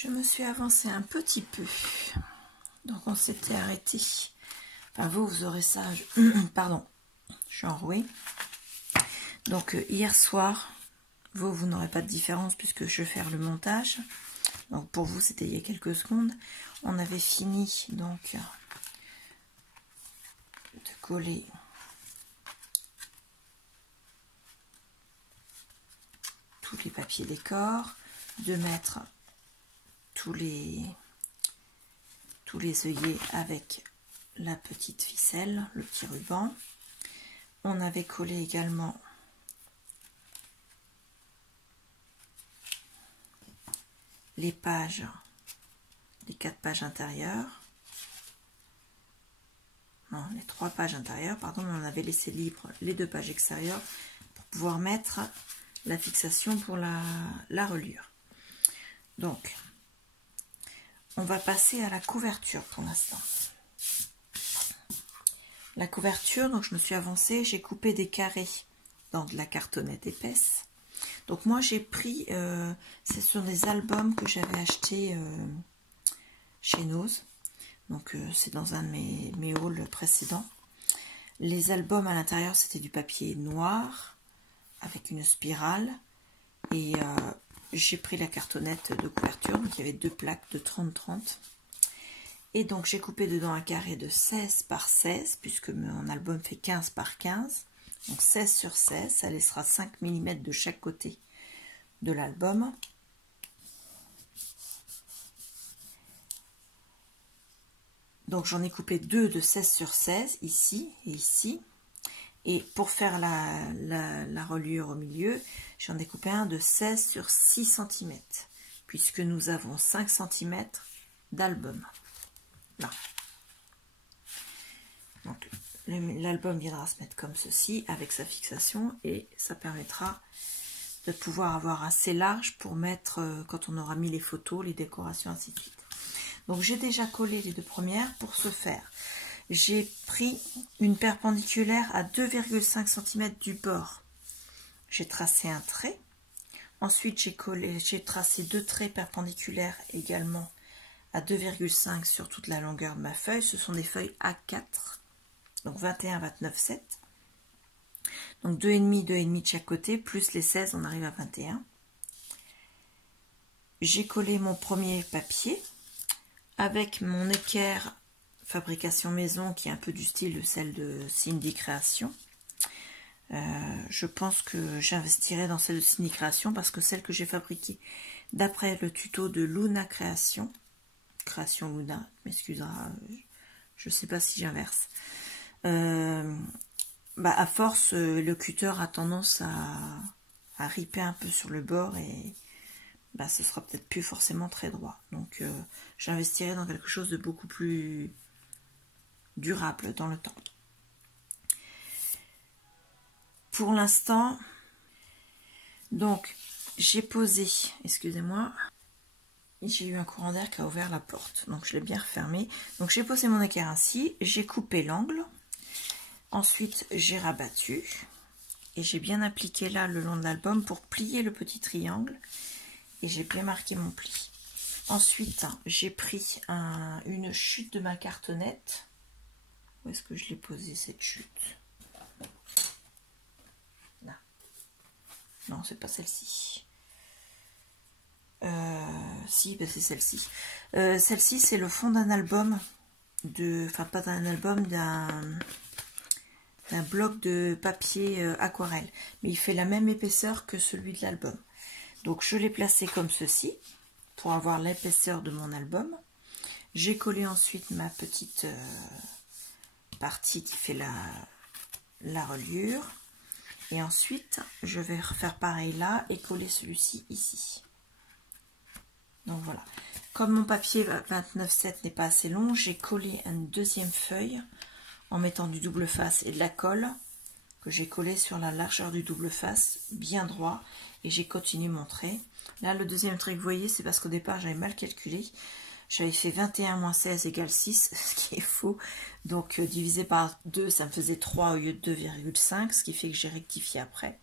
Je me suis avancée un petit peu. Donc on s'était arrêté. Enfin vous aurez ça. Pardon, je suis enrouée. Donc hier soir, vous n'aurez pas de différence puisque je vais faire le montage. Donc pour vous c'était il y a quelques secondes. On avait fini donc de coller tous les papiers décor, de mettre tous les œillets avec la petite ficelle, le petit ruban. On avait collé également les pages, les 4 pages intérieures. Non, les 3 pages intérieures, pardon, mais on avait laissé libre les 2 pages extérieures pour pouvoir mettre la fixation pour la reliure. Donc, on va passer à la couverture pour l'instant. La couverture, donc je me suis avancée, j'ai coupé des carrés dans de la cartonnette épaisse. Donc moi j'ai pris, ce sont des albums que j'avais achetés chez Nose. Donc c'est dans un de mes hauls précédents. Les albums à l'intérieur c'était du papier noir avec une spirale. Et j'ai pris la cartonnette de couverture, donc il y avait 2 plaques de 30-30. Et donc j'ai coupé dedans un carré de 16 par 16, puisque mon album fait 15 par 15. Donc 16 sur 16, ça laissera 5 mm de chaque côté de l'album. Donc j'en ai coupé 2 de 16 sur 16, ici et ici. Et pour faire la reliure au milieu, j'en ai coupé un de 16 sur 6 cm, puisque nous avons 5 cm d'album. Là. Donc l'album viendra se mettre comme ceci, avec sa fixation, et ça permettra de pouvoir avoir assez large pour mettre, quand on aura mis les photos, les décorations, ainsi de suite. Donc j'ai déjà collé les 2 premières. Pour ce faire, j'ai pris une perpendiculaire à 2,5 cm du bord. J'ai tracé un trait. Ensuite, j'ai tracé 2 traits perpendiculaires également à 2,5 sur toute la longueur de ma feuille. Ce sont des feuilles A4, donc 21, 29, 7. Donc 2,5, 2,5 de chaque côté, plus les 16, on arrive à 21. J'ai collé mon premier papier avec mon équerre fabrication maison qui est un peu du style de celle de Cindy Création. Je pense que j'investirai dans celle de Cindy Création parce que celle que j'ai fabriquée d'après le tuto de Luna Création Luna, m'excusera, je sais pas si j'inverse. À force, le cutter a tendance à riper un peu sur le bord et ce sera peut-être plus forcément très droit. Donc j'investirai dans quelque chose de beaucoup plus durable dans le temps. Pour l'instant, donc j'ai posé, excusez-moi, j'ai eu un courant d'air qui a ouvert la porte, donc je l'ai bien refermé. Donc j'ai posé mon équerre ainsi, j'ai coupé l'angle, ensuite j'ai rabattu et j'ai bien appliqué là le long de l'album pour plier le petit triangle et j'ai bien marqué mon pli. Ensuite j'ai pris une chute de ma cartonnette. Où est-ce que je l'ai posée cette chute? Là. Non, c'est pas celle-ci. Si, c'est celle-ci. Celle-ci, c'est le fond d'un album, enfin pas d'un album, d'un bloc de papier aquarelle. Mais il fait la même épaisseur que celui de l'album. Donc je l'ai placé comme ceci, pour avoir l'épaisseur de mon album. J'ai collé ensuite ma petite partie qui fait la reliure. Et ensuite, je vais refaire pareil là et coller celui-ci ici. Donc voilà. Comme mon papier 29,7 n'est pas assez long, j'ai collé une deuxième feuille en mettant du double face et de la colle que j'ai collé sur la largeur du double face, bien droit, et j'ai continué mon trait. Là, le deuxième trait que vous voyez, c'est parce qu'au départ, j'avais mal calculé. J'avais fait 21 moins 16 égale 6, ce qui est faux. Donc, divisé par 2, ça me faisait 3 au lieu de 2,5, ce qui fait que j'ai rectifié après.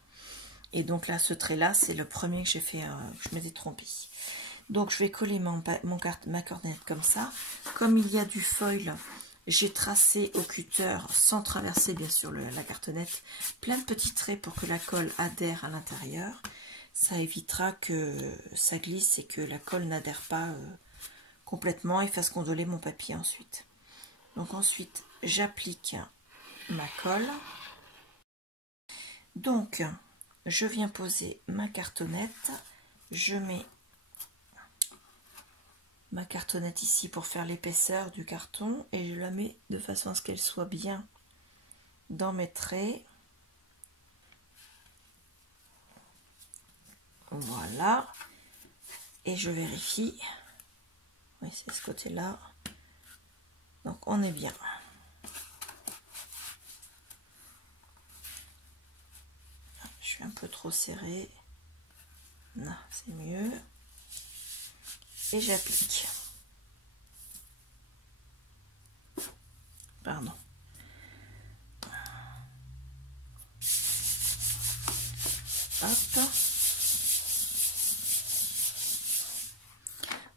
Et donc là, ce trait-là, c'est le premier que j'ai fait, que je m'étais trompée. Donc je vais coller ma cornette comme ça. Comme il y a du foil, j'ai tracé au cutter, sans traverser bien sûr la cartonnette, plein de petits traits pour que la colle adhère à l'intérieur. Ça évitera que ça glisse et que la colle n'adhère pas complètement et fasse gondoler mon papier ensuite. Donc ensuite, j'applique ma colle. Donc, je viens poser ma cartonnette. Je mets ma cartonnette ici pour faire l'épaisseur du carton et je la mets de façon à ce qu'elle soit bien dans mes traits. Voilà. Et je vérifie. Oui, c'est ce côté-là. Donc, on est bien. Je suis un peu trop serré. Non, c'est mieux. Et j'applique. Pardon. Hop.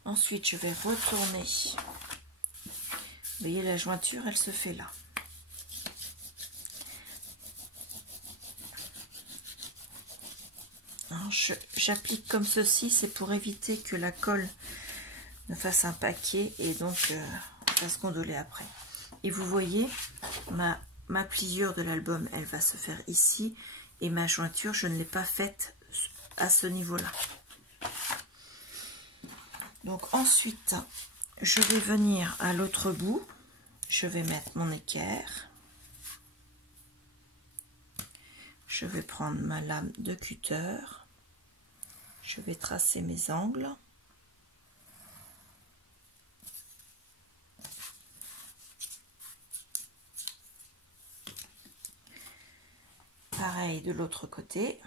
Ensuite, je vais retourner. Vous voyez, la jointure, elle se fait là. J'applique comme ceci, c'est pour éviter que la colle me fasse un paquet et donc fasse gondoler après. Et vous voyez, ma pliure de l'album, elle va se faire ici et ma jointure, je ne l'ai pas faite à ce niveau-là. Donc ensuite, je vais venir à l'autre bout, je vais mettre mon équerre, je vais prendre ma lame de cutter, je vais tracer mes angles. Pareil de l'autre côté.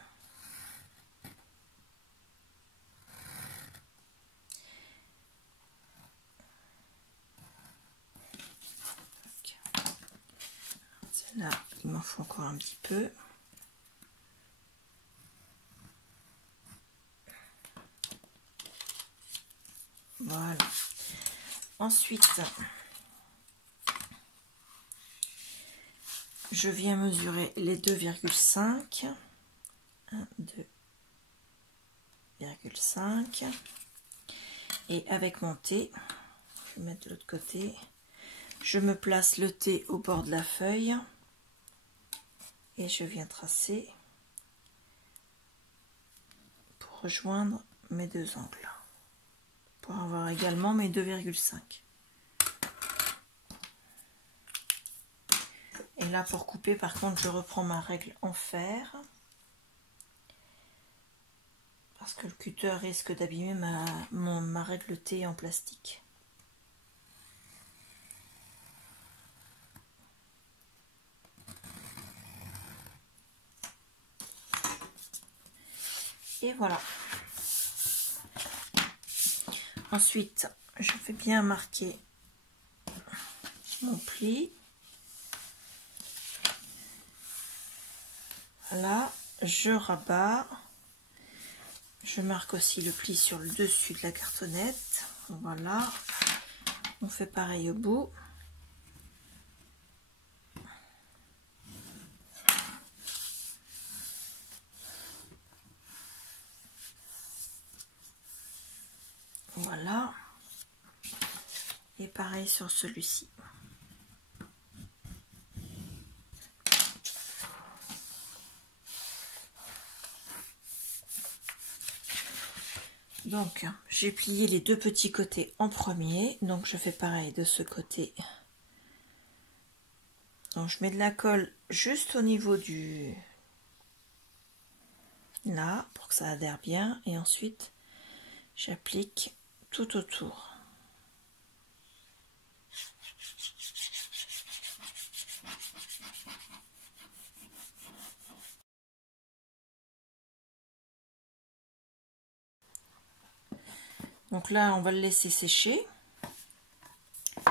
Là, il m'en faut encore un petit peu. Voilà. Ensuite, je viens mesurer les 2,5. 1, 2,5. Et avec mon T, je vais mettre de l'autre côté. Je me place le T au bord de la feuille. Et je viens tracer pour rejoindre mes deux angles. Pour avoir également mes 2,5. Et là, pour couper, par contre, je reprends ma règle en fer. Parce que le cutter risque d'abîmer ma règle T en plastique. Et voilà. Ensuite, je vais bien marquer mon pli. Voilà, je rabats. Je marque aussi le pli sur le dessus de la cartonnette. Voilà. On fait pareil au bout. Voilà. Et pareil sur celui-ci. Donc, j'ai plié les deux petits côtés en premier. Donc, je fais pareil de ce côté. Donc, je mets de la colle juste au niveau du... là, pour que ça adhère bien. Et ensuite, j'applique tout autour. Donc là, on va le laisser sécher,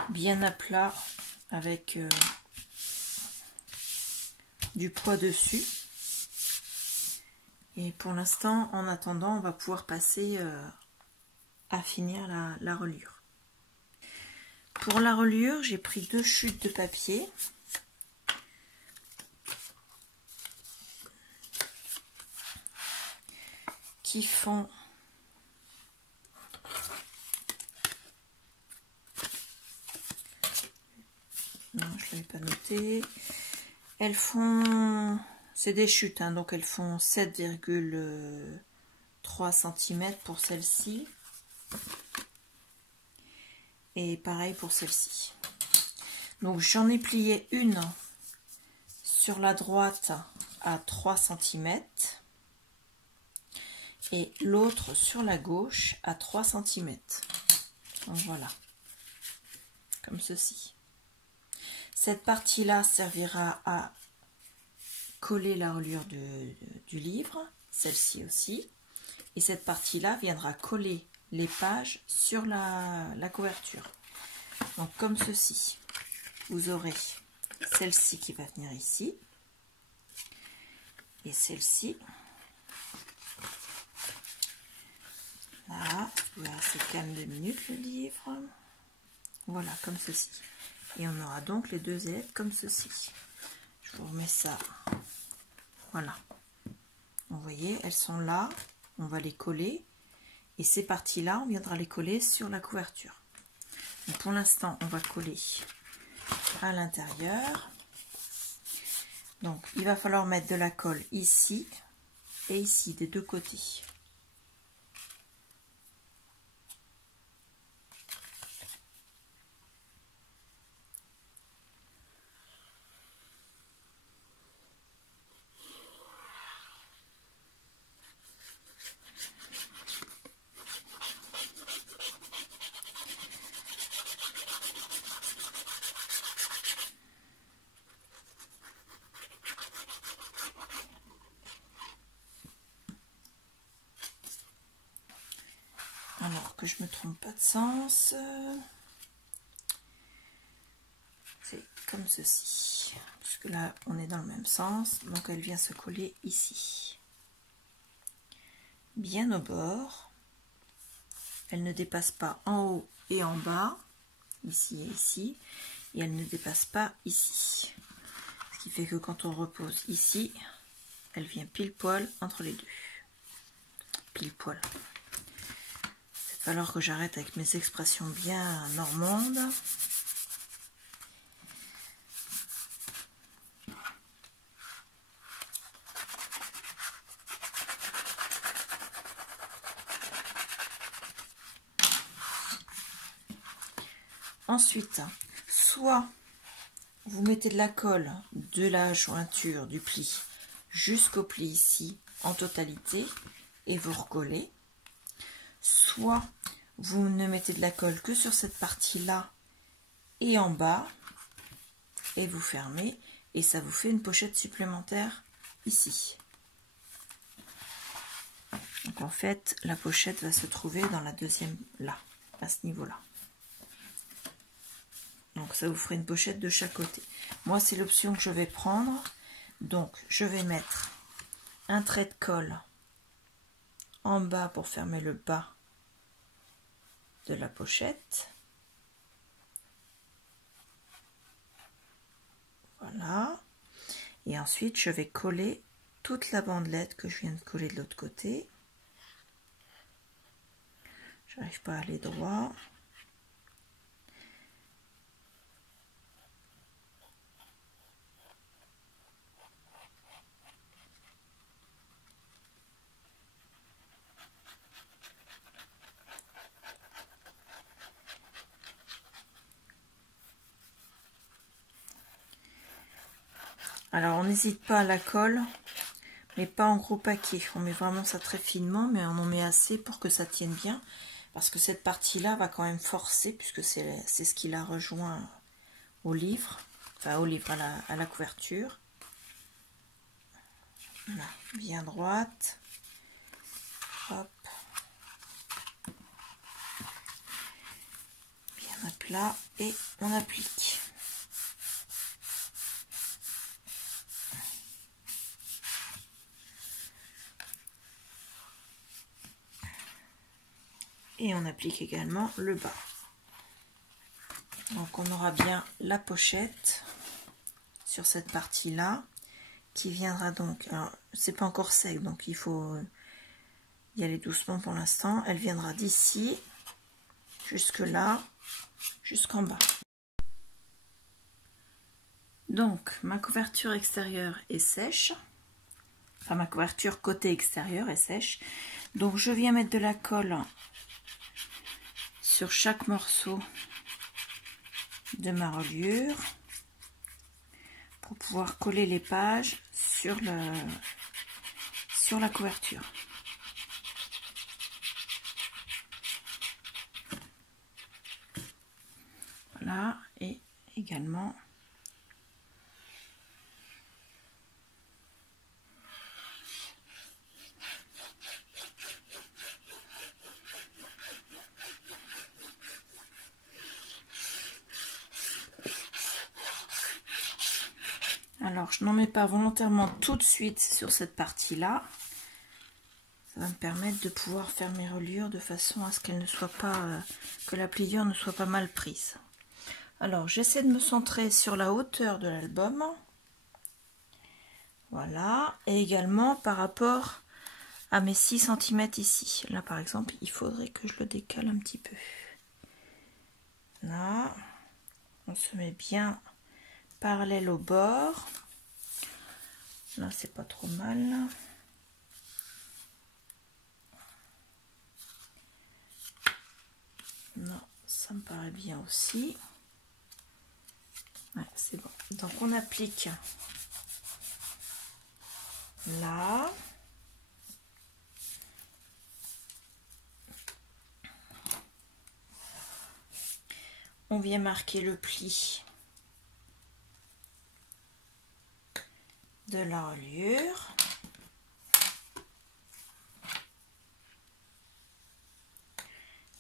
bien à plat, avec du poids dessus. Et pour l'instant, en attendant, on va pouvoir passer à finir la reliure. Pour la reliure, j'ai pris 2 chutes de papier. Qui font non, je ne l'avais pas noté. Elles font, c'est des chutes, hein, donc elles font 7,3 cm pour celle-ci. Et pareil pour celle-ci. Donc j'en ai plié une sur la droite à 3 cm et l'autre sur la gauche à 3 cm. Donc voilà, comme ceci. Cette partie-là servira à coller la reliure du livre, celle-ci aussi. Et cette partie-là viendra coller les pages sur la couverture. Donc comme ceci. Vous aurez celle-ci qui va venir ici. Et celle-ci. Là, c'est quand même 2 minutes le livre. Voilà, comme ceci. Et on aura donc les 2 ailettes comme ceci. Je vous remets ça. Voilà. Vous voyez, elles sont là. On va les coller. Et ces parties-là, on viendra les coller sur la couverture. Donc pour l'instant, on va coller à l'intérieur. Donc, il va falloir mettre de la colle ici et ici, des 2 côtés. Alors que je me trompe pas de sens, c'est comme ceci, puisque là on est dans le même sens, donc elle vient se coller ici, bien au bord. Elle ne dépasse pas en haut et en bas, ici et ici, et elle ne dépasse pas ici, ce qui fait que quand on repose ici, elle vient pile poil entre les deux, pile poil. Il va falloir que j'arrête avec mes expressions bien normandes. Ensuite, soit vous mettez de la colle de la jointure du pli jusqu'au pli ici en totalité et vous recollez. Soit vous ne mettez de la colle que sur cette partie-là et en bas et vous fermez et ça vous fait une pochette supplémentaire ici. Donc en fait, la pochette va se trouver dans la deuxième là, à ce niveau-là. Donc ça vous ferait une pochette de chaque côté. Moi, c'est l'option que je vais prendre. Donc je vais mettre un trait de colle en bas pour fermer le bas de la pochette. Voilà. Et ensuite, je vais coller toute la bandelette que je viens de coller de l'autre côté. J'arrive pas à aller droit. Alors, on n'hésite pas à la colle, mais pas en gros paquet. On met vraiment ça très finement, mais on en met assez pour que ça tienne bien. Parce que cette partie-là va quand même forcer, puisque c'est ce qui la rejoint au livre. Enfin, au livre, à la couverture. Voilà, bien droite. Hop. Bien à plat. Et on applique. et on applique également le bas. Donc on aura bien la pochette sur cette partie là qui viendra donc, alors c'est pas encore sec donc il faut y aller doucement pour l'instant, elle viendra d'ici jusque là jusqu'en bas. Donc ma couverture extérieure est sèche, enfin ma couverture côté extérieur est sèche, donc je viens mettre de la colle sur chaque morceau de ma reliure pour pouvoir coller les pages sur la couverture. Voilà, et également alors je n'en mets pas volontairement tout de suite sur cette partie là, ça va me permettre de pouvoir faire mes reliures de façon à ce qu'elle ne soit pas que la pliure ne soit pas mal prise. Alors j'essaie de me centrer sur la hauteur de l'album, voilà, et également par rapport à mes 6 cm ici. Là par exemple il faudrait que je le décale un petit peu. Là on se met bien parallèle au bord. Là c'est pas trop mal. Non, ça me paraît bien aussi. Ouais, c'est bon. Donc on applique là. On vient marquer le pli de la reliure.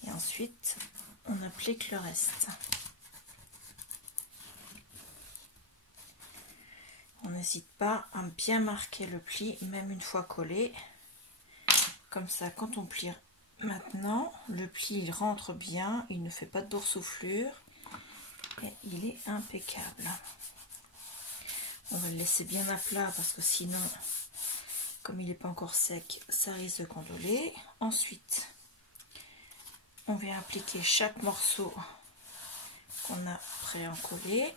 Et ensuite, on applique le reste. On n'hésite pas à bien marquer le pli, même une fois collé. Comme ça, quand on plie maintenant, le pli il rentre bien, il ne fait pas de boursouflure et il est impeccable. On va le laisser bien à plat parce que sinon, comme il n'est pas encore sec, ça risque de gondoler. Ensuite, on vient appliquer chaque morceau qu'on a pré-encollé.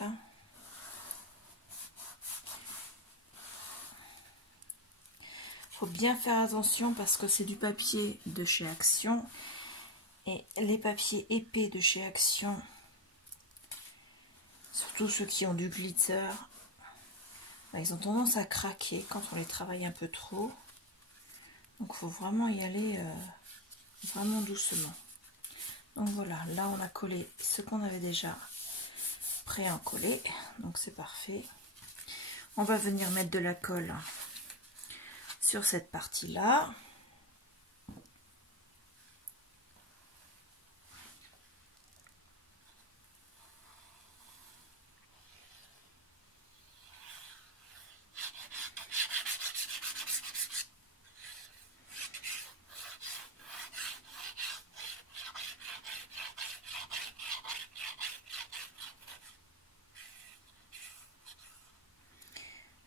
Hop. Faut bien faire attention parce que c'est du papier de chez Action et les papiers épais de chez Action, surtout ceux qui ont du glitter, ils ont tendance à craquer quand on les travaille un peu trop. Donc il faut vraiment y aller vraiment doucement. Donc voilà, là on a collé ce qu'on avait déjà pré-encollé, donc c'est parfait. On va venir mettre de la colle sur cette partie là.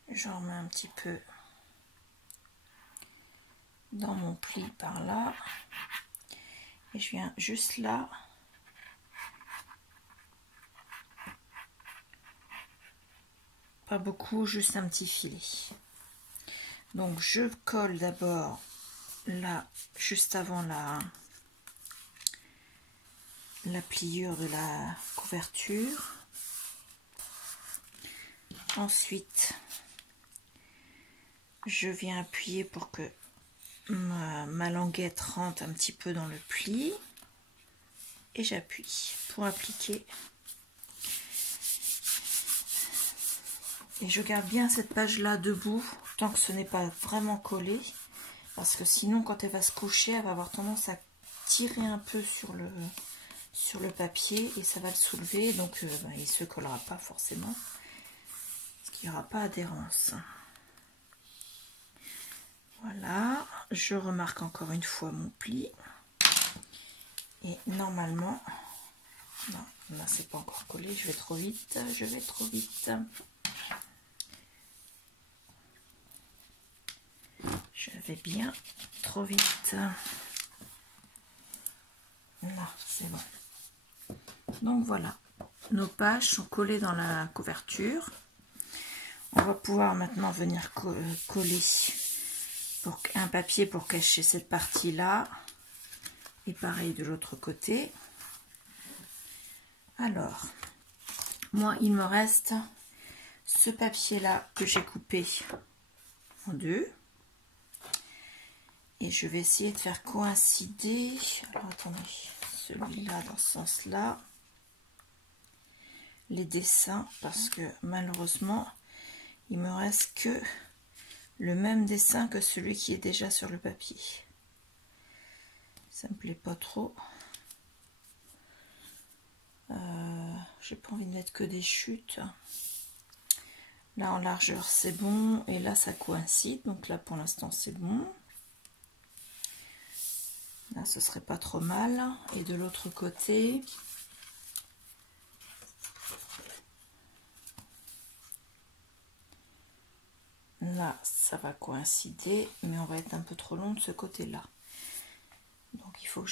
J'en mets un petit peu dans mon pli par là et je viens juste là pas beaucoup, juste un petit filet. Donc je colle d'abord là juste avant la pliure de la couverture. Ensuite je viens appuyer pour que ma languette rentre un petit peu dans le pli et j'appuie pour appliquer et je garde bien cette page là debout tant que ce n'est pas vraiment collé parce que sinon quand elle va se coucher elle va avoir tendance à tirer un peu sur le papier et ça va le soulever, donc il ne se collera pas forcément parce qu'il n'y aura pas adhérence. Voilà, je remarque encore une fois mon pli. Et normalement, non, là c'est pas encore collé, je vais trop vite, je vais trop vite. Je vais bien trop vite. Là, c'est bon. Donc voilà, nos pages sont collées dans la couverture. On va pouvoir maintenant venir coller un papier pour cacher cette partie-là. Et pareil de l'autre côté. Alors, moi, il me reste ce papier-là que j'ai coupé en deux. Et je vais essayer de faire coïncider. Alors, attendez, celui-là dans ce sens-là. Les dessins, parce que malheureusement, il me reste que le même dessin que celui qui est déjà sur le papier. Ça me plaît pas trop. J'ai pas envie de mettre que des chutes. Là en largeur c'est bon et là ça coïncide, donc là pour l'instant c'est bon. Là ce serait pas trop mal. Et de l'autre côté, là ça va coïncider, mais on va être un peu trop long de ce côté là. Donc il faut que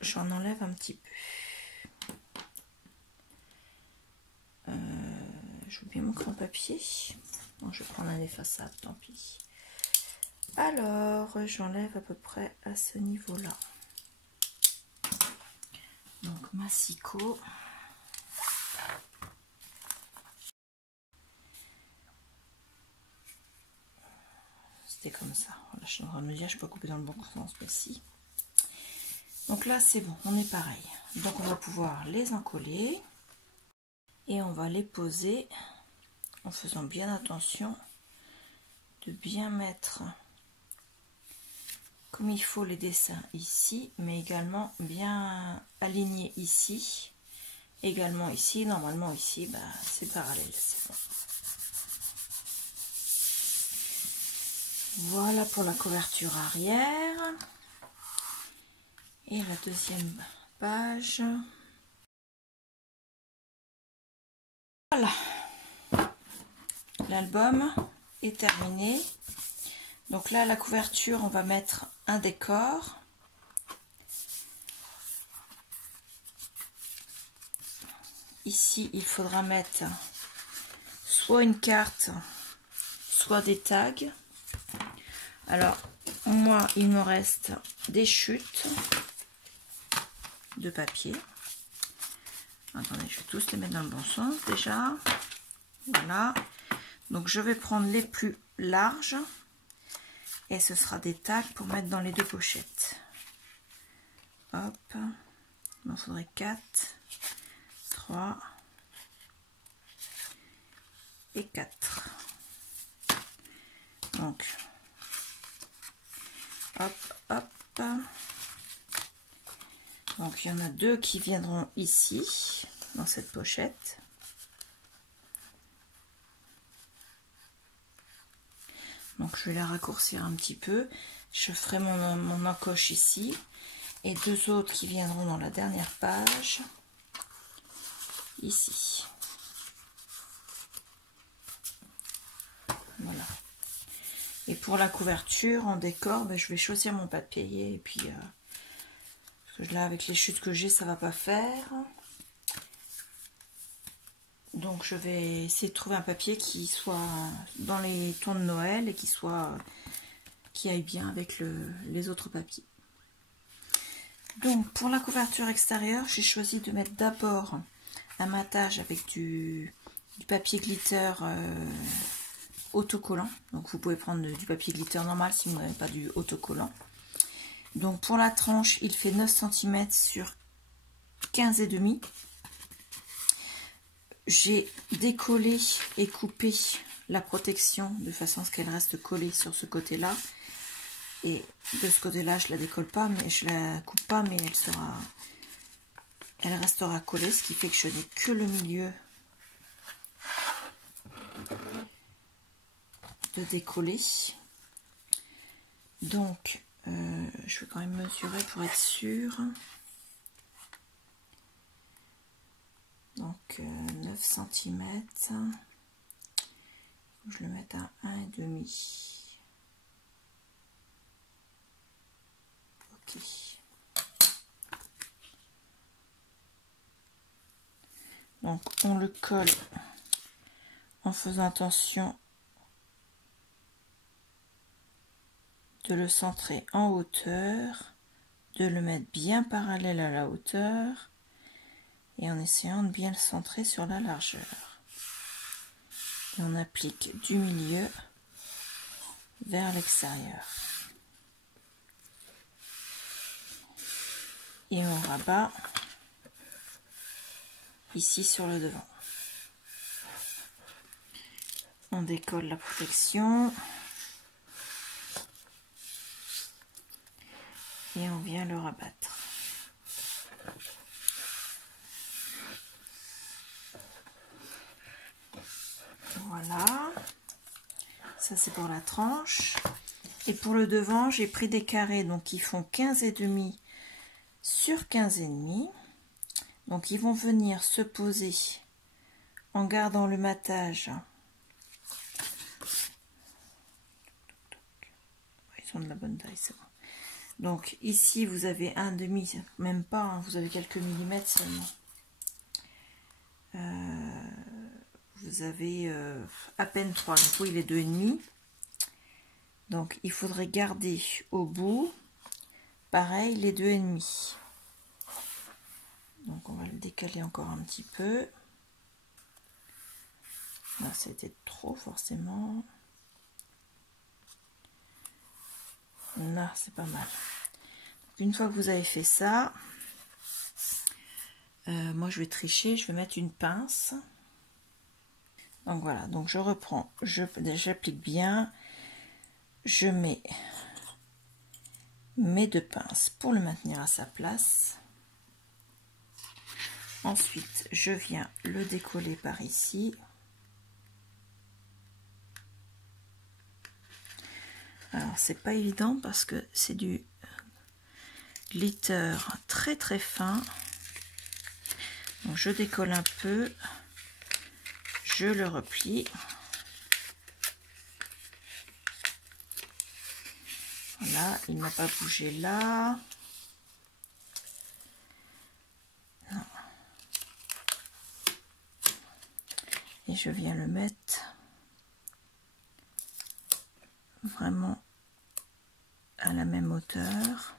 j'en enlève un petit peu. Je veux bien mon crayon papier. Bon, je vais prendre un effaçable, tant pis. Alors, j'enlève à peu près à ce niveau-là. Donc, massicot. C'était comme ça. Voilà, je suis en train de me dire, je peux couper dans le bon sens, mais si. Donc là, c'est bon, on est pareil. Donc, on va pouvoir les encoller. Et on va les poser en faisant bien attention de bien mettre comme il faut les dessins ici, mais également bien aligner ici, également ici. Normalement ici, bah, c'est parallèle, c'est bon. Voilà pour la couverture arrière. Et la deuxième page. Voilà, l'album est terminé. Donc là, la couverture, on va mettre un décor. Ici, il faudra mettre soit une carte, soit des tags. Alors, moi, il me reste des chutes de papier. Attendez, je vais tous les mettre dans le bon sens déjà. Voilà. Donc, je vais prendre les plus larges. Et ce sera des tags pour mettre dans les deux pochettes. Hop. Il m'en faudrait 4, 3 et 4. Donc, hop, hop. Donc, il y en a 2 qui viendront ici, dans cette pochette. Donc, je vais la raccourcir un petit peu. Je ferai mon encoche ici. Et 2 autres qui viendront dans la dernière page, ici. Voilà. Et pour la couverture, en décor, ben, je vais choisir mon papier. Et puis, parce que là, avec les chutes que j'ai, ça va pas faire. Donc, je vais essayer de trouver un papier qui soit dans les tons de Noël et qui aille bien avec les autres papiers. Donc, pour la couverture extérieure, j'ai choisi de mettre d'abord un matage avec du papier glitter autocollant. Donc, vous pouvez prendre du papier glitter normal si vous n'avez pas du autocollant. Donc, pour la tranche, il fait 9 cm sur 15,5. J'ai décollé et coupé la protection de façon à ce qu'elle reste collée sur ce côté-là. Et de ce côté-là, je la décolle pas, mais je la coupe pas, mais elle restera collée, ce qui fait que je n'ai que le milieu de décoller. Donc, je vais quand même mesurer pour être sûre. Donc, 9 cm. Je le mette à 1,5. Ok. Donc, on le colle en faisant attention de le centrer en hauteur, de le mettre bien parallèle à la hauteur et en essayant de bien le centrer sur la largeur. Et on applique du milieu vers l'extérieur. Et on rabat ici sur le devant. On décolle la protection et on vient le rabattre. Voilà, ça c'est pour la tranche. Et pour le devant, j'ai pris des carrés donc qui font 15,5 sur 15,5. Donc ils vont venir se poser en gardant le matage. Ils sont de la bonne taille, c'est bon. Donc ici vous avez 1,5, même pas, hein, vous avez quelques millimètres seulement. Vous avez à peine 3, donc oui, il est 2,5. Donc il faudrait garder au bout, pareil, les 2,5. Donc on va le décaler encore un petit peu. Là, ça a été trop forcément. Là, c'est pas mal. Donc, une fois que vous avez fait ça, moi je vais tricher, je vais mettre une pince. Donc voilà, donc je reprends, j'applique bien, je mets mes 2 pinces pour le maintenir à sa place. Ensuite, je viens le décoller par ici. Alors, c'est pas évident parce que c'est du glitter très très fin. Donc, je décolle un peu, je le replie. Voilà, il n'a pas bougé là. Non. Et je viens le mettre vraiment à la même hauteur.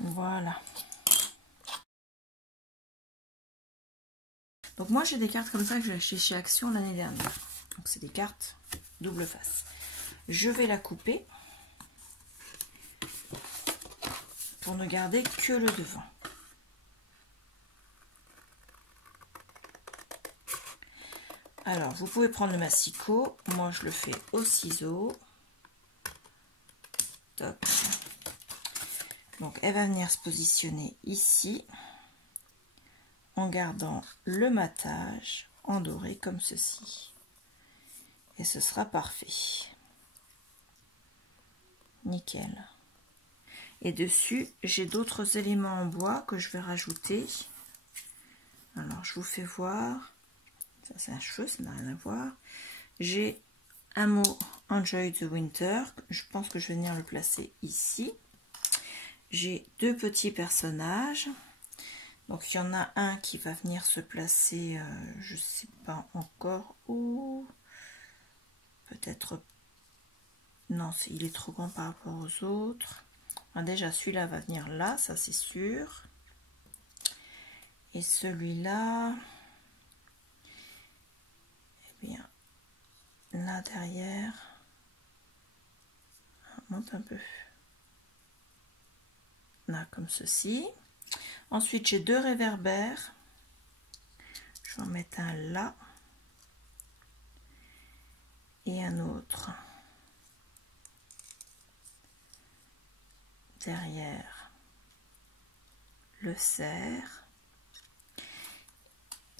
Voilà. Donc moi j'ai des cartes comme ça que j'ai achetées chez Action l'année dernière. Donc c'est des cartes double face. Je vais la couper pour ne garder que le devant. Alors vous pouvez prendre le massicot, moi je le fais au ciseau. Top. Donc elle va venir se positionner ici en gardant le matage en doré comme ceci. Et ce sera parfait. Nickel. Et dessus, j'ai d'autres éléments en bois que je vais rajouter. Alors, je vous fais voir. Ça, c'est un cheveu, ça n'a rien à voir. J'ai un mot Enjoy the Winter. Je pense que je vais venir le placer ici. J'ai 2 petits personnages. Donc, il y en a un qui va venir se placer, je ne sais pas encore où. Peut-être... Non, il est trop grand par rapport aux autres. Ah, déjà, celui-là va venir là, ça c'est sûr. Et celui-là, eh bien, là derrière, on monte un peu. Là, comme ceci. Ensuite, j'ai 2 réverbères. Je vais en mettre un là. Et un autre derrière le cerf.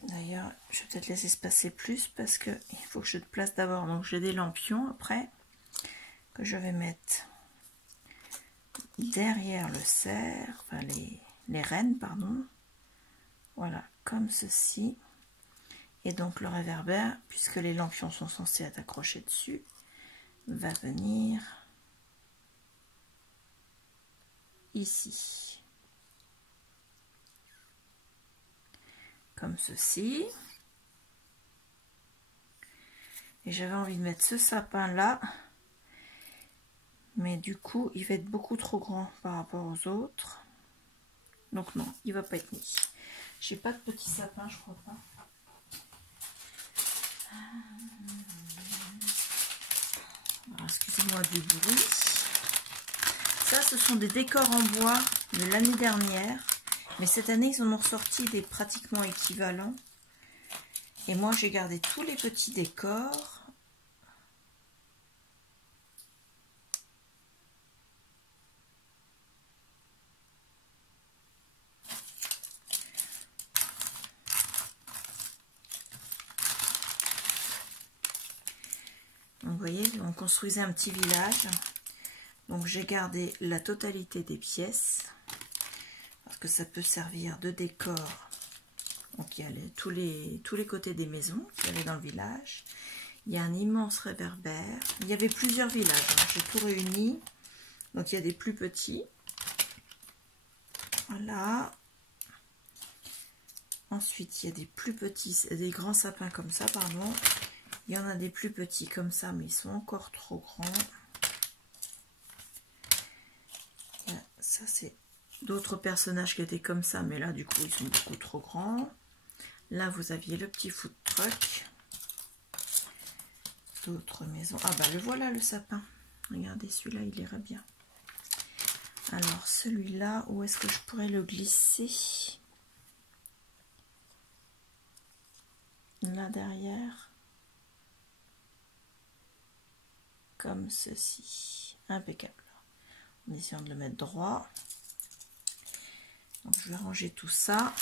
D'ailleurs, je vais peut-être laisser se passer plus parce que il faut que je te place d'abord. Donc j'ai des lampions après que je vais mettre derrière le cerf, enfin les rennes, pardon. Voilà, comme ceci. Et donc le réverbère, puisque les lampions sont censés être accrochés dessus, va venir ici. Comme ceci. Et j'avais envie de mettre ce sapin là, mais du coup il va être beaucoup trop grand par rapport aux autres, donc non, il va pas être mis. J'ai pas de petit sapin, je crois pas. Excusez-moi du bruit. Ça, ce sont des décors en bois de l'année dernière, mais cette année ils en ont ressorti des pratiquement équivalents. Et moi j'ai gardé tous les petits décors. Donc, vous voyez, on construisait un petit village. Donc j'ai gardé la totalité des pièces parce que ça peut servir de décor. Donc il y a tous les côtés des maisons qui allaient dans le village. Il y a un immense réverbère. Il y avait plusieurs villages, hein. J'ai tout réuni. Donc il y a des plus petits. Voilà. Ensuite il y a des plus petits, des grands sapins comme ça, pardon. Il y en a des plus petits comme ça, mais ils sont encore trop grands. Ça, c'est d'autres personnages qui étaient comme ça, mais là, du coup, ils sont beaucoup trop grands. Là, vous aviez le petit food truck. D'autres maisons. Ah, bah, le voilà, le sapin. Regardez, celui-là, il irait bien. Alors, celui-là, où est-ce que je pourrais le glisser? Là, derrière. Comme ceci. Impeccable. En essayant de le mettre droit. Donc je vais ranger tout ça.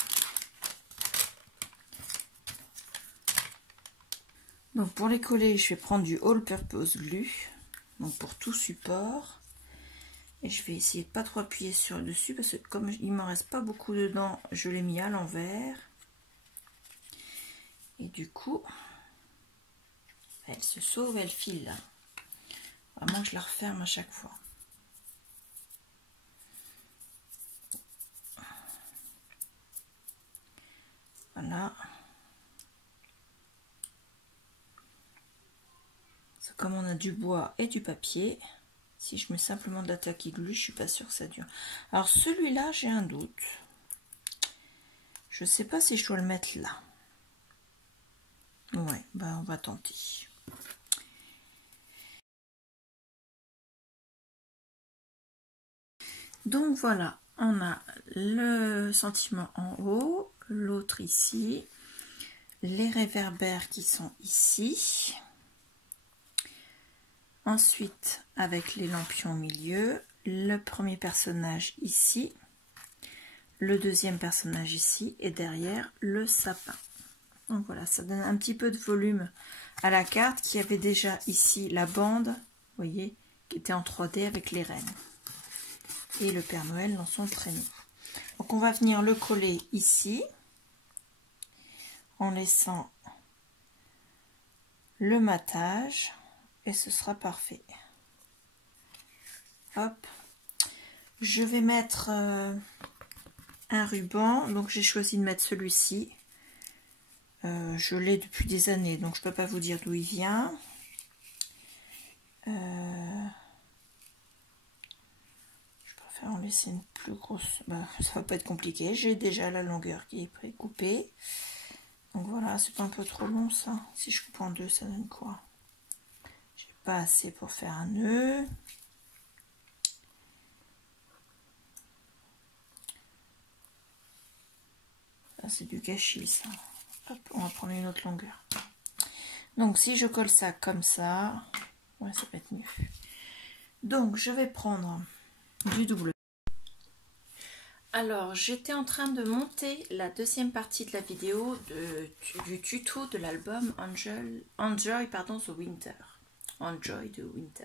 Donc pour les coller, je vais prendre du All Purpose Glue. Donc pour tout support. Et je vais essayer de pas trop appuyer sur le dessus parce que comme il m'en reste pas beaucoup dedans, je l'ai mis à l'envers. Et du coup, elle se sauve, elle file. Vraiment que je la referme à chaque fois. Voilà. Comme on a du bois et du papier, si je mets simplement de la tacky glue, je suis pas sûre que ça dure. Alors celui-là, j'ai un doute. Je sais pas si je dois le mettre là. Ouais, bah on va tenter. Donc voilà, on a le sentiment en haut, l'autre ici, les réverbères qui sont ici. Ensuite, avec les lampions au milieu, le premier personnage ici, le deuxième personnage ici et derrière le sapin. Donc voilà, ça donne un petit peu de volume à la carte qui avait déjà ici la bande, vous voyez, qui était en 3D avec les rennes. Et le Père Noël dans son traîneau. Donc on va venir le coller ici, en laissant le matage, et ce sera parfait. Hop. Je vais mettre un ruban, donc j'ai choisi de mettre celui-ci. Je l'ai depuis des années, donc je peux pas vous dire d'où il vient. Je préfère en laisser une plus grosse. Bah, ça va pas être compliqué. J'ai déjà la longueur qui est précoupée. Donc voilà, c'est pas un peu trop long ça. Si je coupe en deux, ça donne quoi? J'ai pas assez pour faire un nœud. Ça c'est du gâchis ça. Hop, on va prendre une autre longueur. Donc si je colle ça comme ça, ouais, ça va être mieux. Donc je vais prendre du double. Alors, j'étais en train de monter la deuxième partie de la vidéo du tuto de l'album Enjoy the Winter. Enjoy the Winter.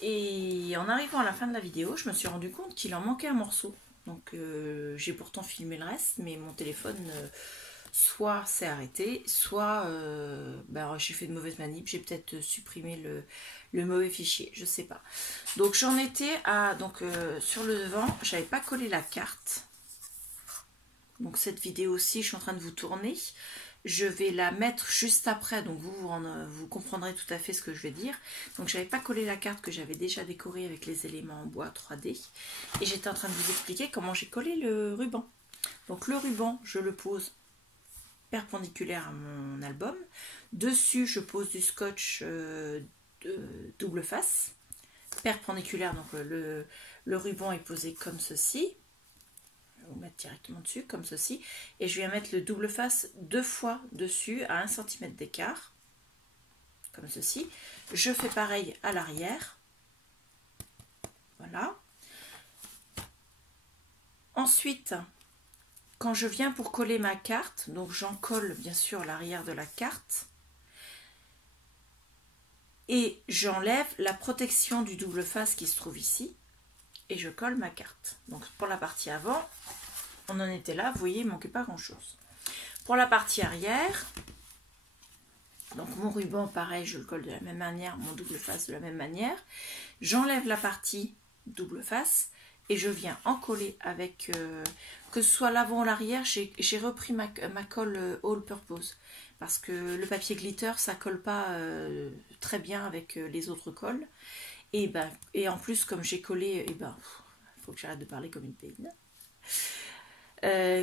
Et en arrivant à la fin de la vidéo, je me suis rendu compte qu'il en manquait un morceau. Donc, j'ai pourtant filmé le reste, mais mon téléphone soit s'est arrêté, soit j'ai fait de mauvaises manips, j'ai peut-être supprimé le mauvais fichier, je sais pas. Donc j'en étais à, sur le devant, j'avais pas collé la carte. Donc cette vidéo aussi, je suis en train de vous tourner. Je vais la mettre juste après, donc vous comprendrez tout à fait ce que je vais dire. Donc j'avais pas collé la carte que j'avais déjà décorée avec les éléments en bois 3D. Et j'étais en train de vous expliquer comment j'ai collé le ruban. Donc le ruban, je le pose perpendiculaire à mon album. Dessus, je pose du scotch double face, perpendiculaire, donc le ruban est posé comme ceci. Je vais vous mettre directement dessus, comme ceci. Et je viens mettre le double face 2 fois dessus à 1 cm d'écart, comme ceci. Je fais pareil à l'arrière. Voilà. Ensuite, quand je viens pour coller ma carte, donc j'en colle bien sûr l'arrière de la carte et j'enlève la protection du double face qui se trouve ici et je colle ma carte. Donc pour la partie avant, on en était là, vous voyez, il ne manquait pas grand chose. Pour la partie arrière, donc mon ruban pareil, je le colle de la même manière, mon double face de la même manière. J'enlève la partie double face et je viens en coller avec, que ce soit l'avant ou l'arrière, j'ai repris ma colle all purpose parce que le papier glitter ça colle pas très bien avec les autres colles et en plus comme j'ai collé, faut que j'arrête de parler comme une péine.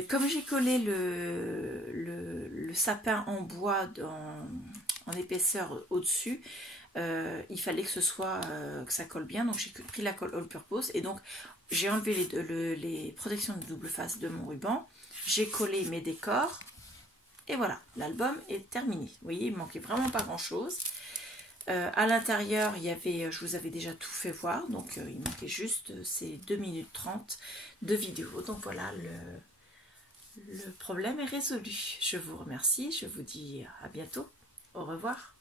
Comme j'ai collé le sapin en bois en épaisseur au-dessus, il fallait que que ça colle bien, donc j'ai pris la colle all purpose et donc j'ai enlevé les protections de double face de mon ruban, j'ai collé mes décors et voilà, l'album est terminé. Vous voyez, il ne manquait vraiment pas grand chose. À l'intérieur, il y avait, je vous avais déjà tout fait voir, donc il manquait juste ces 2 minutes 30 de vidéo. Donc voilà, le problème est résolu. Je vous remercie, je vous dis à bientôt. Au revoir.